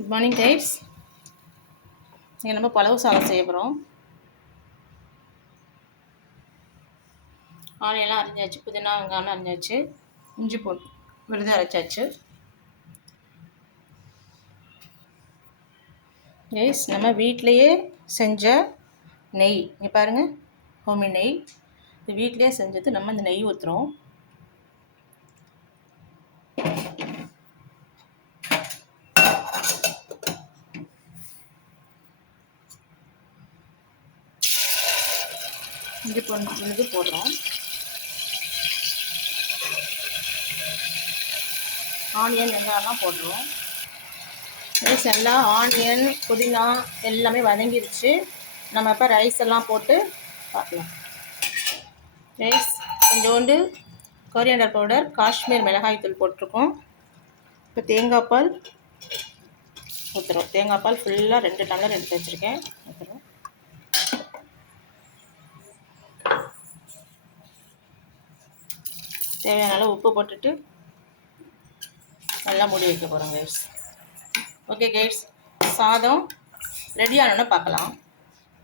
Good morning guys. இங்கே நம்ம பலவு சாதம் செய்ய போகிறோம். ஆனியெல்லாம் அரைஞ்சாச்சு, புதினா வெங்காயம் அரைஞ்சாச்சு, இஞ்சி போட்டு விழுது அரைச்சாச்சு. கைஸ், நம்ம வீட்டிலையே செஞ்ச நெய், இங்கே பாருங்கள், ஹோம்மேட் நெய். இது வீட்டிலையே செஞ்சது. நம்ம இந்த நெய் ஊற்றுறோம். இஞ்சி போட்டு போடுறோம். ஆனியன் வெங்காயம்லாம் போடுறோம். ரைஸ் எல்லாம் ஆனியன் புதினா எல்லாமே வதங்கிடுச்சு. நம்ம இப்போ ரைஸ் எல்லாம் போட்டு பார்க்கலாம். ரைஸ் கொஞ்சோண்டு கொரியாண்டர் பவுடர், காஷ்மீர் மிளகாய் தூள் போட்டிருக்கோம். இப்போ தேங்காய் பால் ஊற்றுறோம். தேங்காய் பால் ஃபுல்லாக 2 டம்ளர் எடுத்து வச்சுருக்கேன், ஊற்றுறோம். தேவையான அளவு உப்பு போட்டுட்டு நல்லா மூடி வைக்க போகிறோம் கைஸ். ஓகே கைஸ், சாதம் ரெடி ஆனோன்னு பார்க்கலாம்.